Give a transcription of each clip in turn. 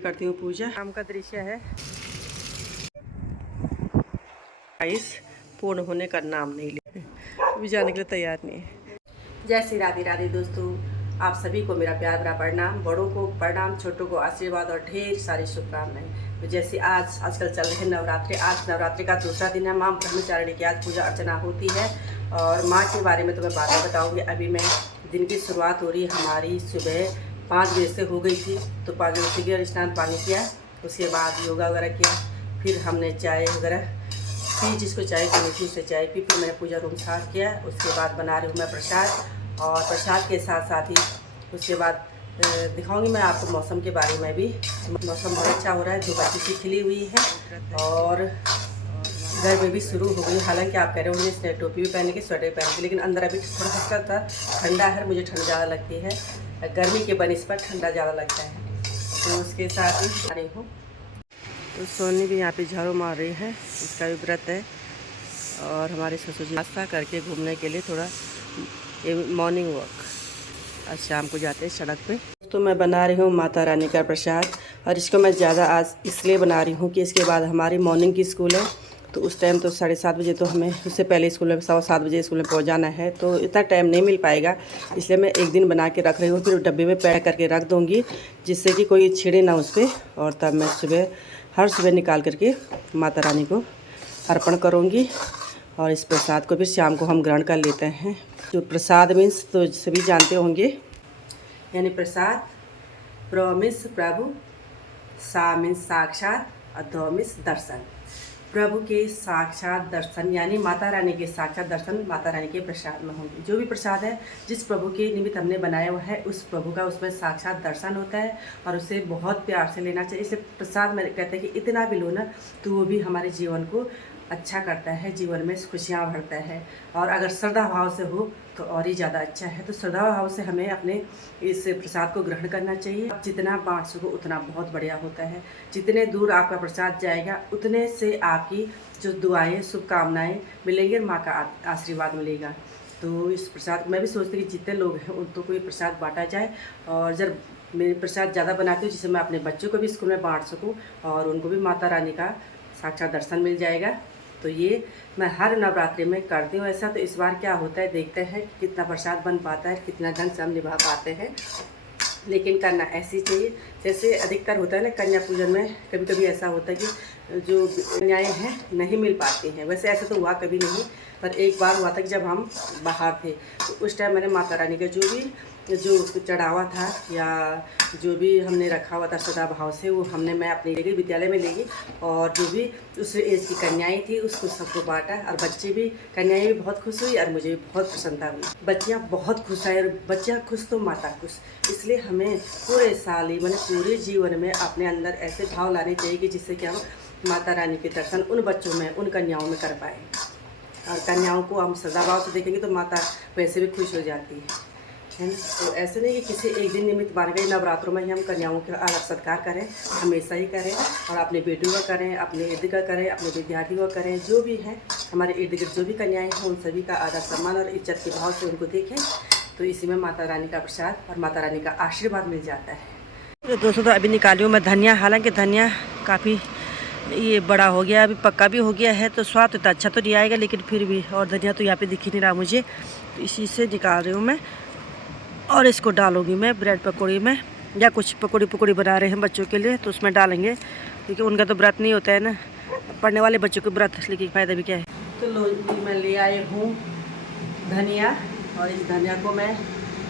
करती हूँ पूजा। शाम का दृश्य है, आइस पूर्ण होने का नाम नहीं लेते, अभी जाने के लिए तैयार नहीं है। जय श्री राधे राधे दोस्तों, आप सभी को मेरा प्यार भरा प्रणाम। बड़ों को प्रणाम, छोटों को आशीर्वाद और ढेर सारी शुभकामनाएं। तो जैसे आजकल चल रहे नवरात्रि, आज नवरात्रि का दूसरा दिन है। माँ ब्रह्मचारिणी की आज पूजा अर्चना होती है और माँ के बारे में तो मैं बातें बताऊँगी। अभी मैं दिन की शुरुआत हो रही है हमारी, सुबह 5 बजे से हो गई थी। तो 5 बजे से स्नान पानी किया, उसके बाद योगा वगैरह किया, फिर हमने चाय वगैरह पी, जिसको चाय पीनी थी उससे चाय पी। फिर मैंने पूजा रूम साफ किया। उसके बाद बना रही हूँ मैं प्रसाद, और प्रसाद के साथ साथ ही उसके बाद दिखाऊंगी मैं आपको मौसम के बारे में भी। मौसम बहुत अच्छा हो रहा है, धूप अच्छी सी खिली हुई है और गर्मी भी शुरू हो गई। हालांकि आप कह रहे होंगे इसने टोपी भी पहने की, स्वेटर पहन के, लेकिन अंदर अभी थोड़ा हल्का था ठंडा है। मुझे ठंड ज़्यादा लगती है, गर्मी के बनिस्पत ठंडा ज़्यादा लगता है। तो उसके साथ ही आ रही हूँ। तो सोनी भी यहाँ पे झाड़ू मार रही है, इसका भी व्रत है। और हमारे ससुर जी नाश्ता करके घूमने के लिए थोड़ा मॉर्निंग वॉक, आज शाम को जाते हैं सड़क पे। तो मैं बना रही हूँ माता रानी का प्रसाद, और इसको मैं ज़्यादा आज इसलिए बना रही हूँ कि इसके बाद हमारी मॉर्निंग की स्कूल है। तो उस टाइम तो 7:30 बजे, तो हमें उससे पहले स्कूल में 7:15 बजे स्कूल में पहुँच जाना है। तो इतना टाइम नहीं मिल पाएगा, इसलिए मैं एक दिन बना के रख रही हूँ, फिर डब्बे में पैक करके रख दूँगी, जिससे कि कोई छिड़े ना उस पर। और तब मैं हर सुबह निकाल करके माता रानी को अर्पण करूँगी। और इस प्रसाद को फिर शाम को हम ग्रहण कर लेते हैं। जो प्रसाद मीन्स तो सभी जानते होंगे, यानी प्रसाद, प्र मीन्स प्रभु, सा मीन्स साक्षात, और द मीन्स दर्शन। प्रभु के साक्षात दर्शन, यानी माता रानी के साक्षात दर्शन माता रानी के प्रसाद में होंगे। जो भी प्रसाद है जिस प्रभु के निमित्त हमने बनाया हुआ है, उस प्रभु का उसमें साक्षात दर्शन होता है, और उसे बहुत प्यार से लेना चाहिए। इसे प्रसाद में कहते हैं कि इतना भी लो ना तो वो भी हमारे जीवन को अच्छा करता है, जीवन में खुशियाँ भरता है। और अगर श्रद्धा भाव से हो तो और ही ज़्यादा अच्छा है। तो श्रद्धा भाव से हमें अपने इस प्रसाद को ग्रहण करना चाहिए। आप जितना बाँट सको उतना बहुत बढ़िया होता है। जितने दूर आपका प्रसाद जाएगा उतने से आपकी जो दुआएं, शुभकामनाएं मिलेंगी, माँ का आशीर्वाद मिलेगा। तो इस प्रसाद मैं भी सोचती हूँ कि जितने लोग हैं उनको कोई प्रसाद बांटा जाए। और जब मेरे प्रसाद ज़्यादा बनाती हूँ जिससे मैं अपने बच्चों को भी स्कूल में बांट सकूँ और उनको भी माता रानी का साक्षात दर्शन मिल जाएगा। तो ये मैं हर नवरात्रि में करती हूँ ऐसा। तो इस बार क्या होता है देखते हैं कितना प्रसाद बन पाता है, कितना ढंग से हम निभा पाते हैं। लेकिन करना ऐसी चाहिए, जैसे अधिकतर होता है ना कन्या पूजन में, कभी कभी ऐसा होता है कि जो कन्याएँ हैं नहीं मिल पाती हैं। वैसे ऐसा तो हुआ कभी नहीं, पर एक बार हुआ था कि जब हम बाहर थे तो उस टाइम मैंने माता रानी का जो चढ़ावा था या जो भी हमने रखा हुआ था श्रद्धा भाव से, वो मैं अपने ले गई, विद्यालय में ले गई। और जो भी उस एज की कन्याएँ थी उसको सबको बांटा, और बच्चे भी, कन्याएँ भी बहुत खुश हुई और मुझे भी बहुत प्रसन्नता हुई। बच्चियाँ बहुत खुश आई, और बच्चियाँ खुश तो माता खुश। इसलिए हमें पूरे साल ही, मैंने पूरे जीवन में अपने अंदर ऐसे भाव लाने चाहिए कि जिससे कि हम माता रानी के दर्शन उन बच्चों में, उन कन्याओं में कर पाएँ। और कन्याओं को हम श्रद्धा भाव से देखेंगे तो माता वैसे भी खुश हो जाती है ना। तो ऐसे नहीं कि किसी एक दिन निमित्त बन गई, नवरात्रों में ही हम कन्याओं का अलग सत्कार करें, हमेशा ही करें। और अपने बेटियों का करें, अपने इर्द का करें, अपने विद्यार्थियों का करें, जो भी हैं हमारे इर्द गिर्द जो भी कन्याएँ हैं उन सभी का आदर सम्मान और इज्जत के भाव से उनको देखें। तो इसी में माता रानी का प्रसाद और माता रानी का आशीर्वाद मिल जाता है। तो दोस्तों तो अभी निकाली हूँ मैं धनिया। हालांकि धनिया काफ़ी ये बड़ा हो गया, अभी पक्का भी हो गया है, तो स्वाद इतना अच्छा तो नहीं आएगा, लेकिन फिर भी। और धनिया तो यहाँ पे दिख ही नहीं रहा मुझे, तो इसी से निकाल रही हूँ मैं। और इसको डालूँगी मैं ब्रेड पकौड़ी में, या कुछ पकौड़ी बना रहे हैं बच्चों के लिए तो उसमें डालेंगे, क्योंकि उनका तो व्रत नहीं होता है ना, पढ़ने वाले बच्चों को व्रत, लेकिन फ़ायदा भी क्या है। तो लो मैं ले आई हूँ धनिया, और इस धनिया को मैं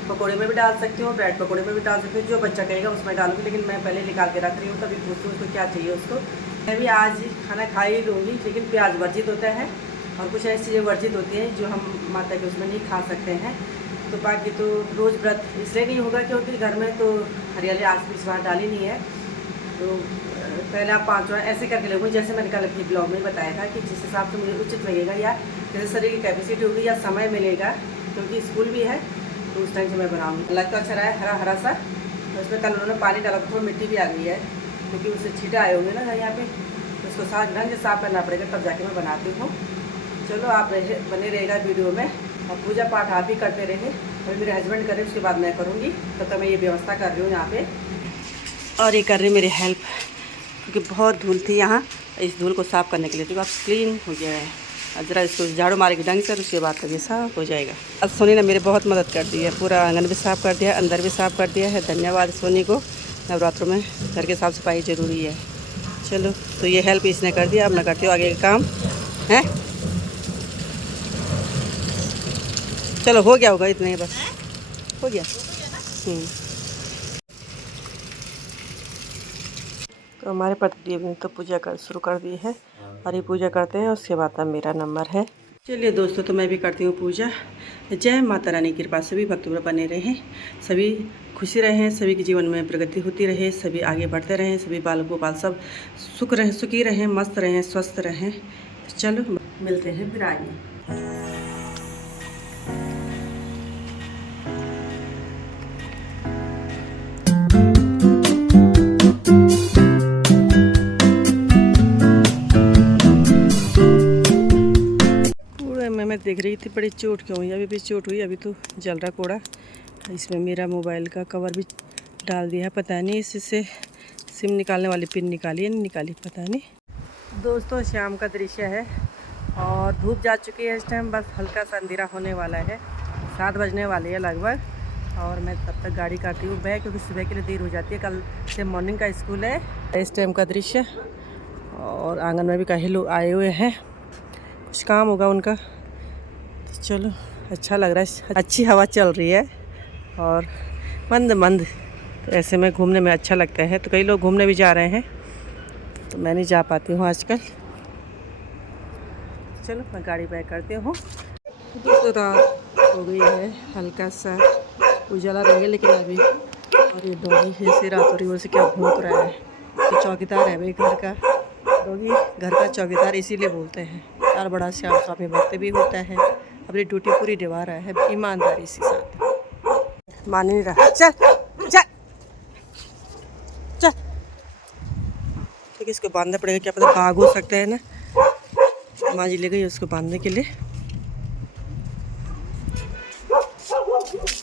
पकौड़े में भी डाल सकती हूँ, ब्रेड पकौड़े में भी डाल सकती हूँ, जो बच्चा कहेगा उसमें डालूँगी। लेकिन मैं पहले निकाल के रख रही हूँ, तभी पूछती हूँ उसको क्या चाहिए उसको। मैं भी आज खाना खा ही लूँगी, लेकिन प्याज वर्जित होता है और कुछ ऐसी चीज़ें वर्जित होती हैं जो हम माता के उसमें नहीं खा सकते हैं। तो बाकी तो रोज़ व्रत इसलिए नहीं होगा क्योंकि घर में तो हरियाली आज भी इस बार डाली नहीं है। तो पहले आप 5 बार ऐसे करके लगूँगी, जैसे मैंने कल अपनी ब्लॉग में बताया था कि जिस हिसाब से मुझे उचित लगेगा, या जैसे शरीर की कैपेसिटी होगी या समय मिलेगा, क्योंकि स्कूल भी है तो उस टाइम से मैं बनाऊँगी। लगता अच्छा रहा है, हरा हरा सा। तो उसमें कल उन्होंने पानी डाला तो मिट्टी भी आ गई है, क्योंकि उससे छींटे आए होंगे ना यहाँ पे, तो उसको साफ ढंग से साफ करना पड़ेगा, तब जाके मैं बनाती हूँ। चलो आप बने रहेगा वीडियो में, और पूजा पाठ आप ही करते रहे और मेरे हस्बैंड करें, उसके बाद मैं करूँगी। तब तक मैं ये व्यवस्था कर रही हूँ यहाँ पे। और ये कर रहे मेरी हेल्प, क्योंकि बहुत धूल थी यहाँ। इस धूल को साफ़ करने के लिए तो अब क्लीन हो गया है। अब ज़रा इसको झाड़ू मारेगी ढंग से, उसके बाद तक ये साफ़ हो जाएगा। अब सोनी ने मेरी बहुत मदद कर दी है, पूरा आंगन भी साफ़ कर दिया, अंदर भी साफ़ कर दिया है। धन्यवाद सोनी को। नवरात्रों में घर के साफ़ सफाई ज़रूरी है। चलो, तो ये हेल्प इसने कर दिया, अब मैं करती हूँ आगे का काम है। चलो, हो गया होगा, इतना ही बस हो गया। तो हमारे प्रतिदेव ने तो पूजा कर शुरू कर दी है, और ये पूजा करते हैं, उसके बाद अब मेरा नंबर है। चलिए दोस्तों, तो मैं भी करती हूँ पूजा। जय माता रानी की कृपा सभी भक्त बने रहें, सभी खुशी रहें, सभी के जीवन में प्रगति होती रहे, सभी आगे बढ़ते रहें, सभी बाल गोपाल सब सुखी रहें, मस्त रहें, स्वस्थ रहें। तो चलो मिलते हैं फिर आगे। मैं देख रही थी बड़ी चोट क्यों हुई, अभी भी चोट हुई, अभी तो जल रहा कोड़ा। इसमें मेरा मोबाइल का कवर भी डाल दिया है, पता नहीं इससे सिम निकालने वाली पिन निकाली है नहीं निकाली, पता नहीं। दोस्तों, शाम का दृश्य है और धूप जा चुकी है इस टाइम, बस हल्का सा अंधेरा होने वाला है, 7 बजने वाली है लगभग। और मैं तब तक गाड़ी काटती हूँ बैग, क्योंकि सुबह के लिए देर हो जाती है, कल से मॉर्निंग का स्कूल है। इस टाइम का दृश्य, और आंगन में भी कई लोग आए हुए हैं, कुछ काम होगा उनका। चलो, अच्छा लग रहा है, अच्छी हवा चल रही है और मंद मंद, तो ऐसे में घूमने में अच्छा लगता है। तो कई लोग घूमने भी जा रहे हैं, तो मैं नहीं जा पाती हूँ आजकल। चलो, मैं गाड़ी बैक करती हूँ। दोस्तों, रात हो गई है, हल्का सा उजाला रहेगा लेकिन अभी। और ये डॉगी ऐसे रात हो रही है, वैसे क्या भौंक रहा है। तो चौकीदार है भाई घर का, डॉगी घर का चौकीदार इसीलिए बोलते हैं। यार, बड़ा श्याम स्वामी भक्त भी होता है, अपनी ड्यूटी पूरी निभा रहा है ईमानदारी के साथ। मान नहीं रहा, चल चल चल, तो इसको बांधना पड़ेगा, क्या पता भाग हो सकता है ना। माँ जी ले गई उसको बांधने के लिए,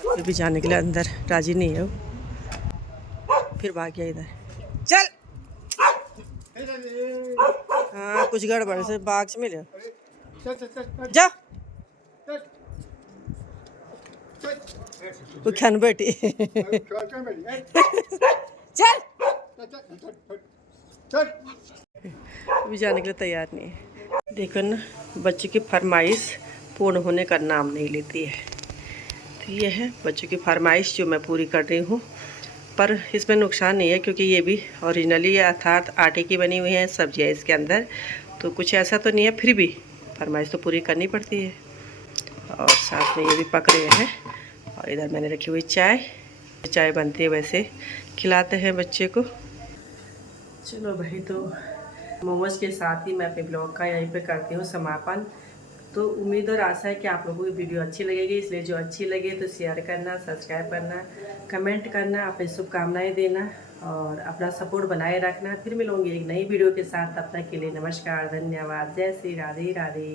फिर भी जाने के लिए अंदर राजी नहीं है वो, फिर भाग गया इधर। चल, हाँ कुछ गड़बड़ से बाग से मिले जा, वो खन बेटी चल, अभी जाने के लिए तैयार नहीं है। देखो ना, बच्चों की फरमाइश पूर्ण होने का नाम नहीं लेती है। तो ये है बच्चों की फरमाइश जो मैं पूरी कर रही हूँ, पर इसमें नुकसान नहीं है, क्योंकि ये भी ओरिजिनली अर्थात आटे की बनी हुई है, सब्जियाँ इसके अंदर, तो कुछ ऐसा तो नहीं है, फिर भी फरमाइश तो पूरी करनी पड़ती है। और साथ में ये भी पक रहे हैं, और इधर मैंने रखी हुई चाय बनती है, वैसे खिलाते हैं बच्चे को। चलो भाई, तो मोमोज के साथ ही मैं अपने ब्लॉग का यहीं पे करती हूँ समापन। तो उम्मीद और आशा है कि आप लोगों को वीडियो अच्छी लगेगी, इसलिए जो अच्छी लगे तो शेयर करना, सब्सक्राइब करना, कमेंट करना, अपनी शुभकामनाएं देना और अपना सपोर्ट बनाए रखना। फिर मिलूंगी एक नई वीडियो के साथ, तब तक के लिए नमस्कार, धन्यवाद, जय श्री राधे राधे।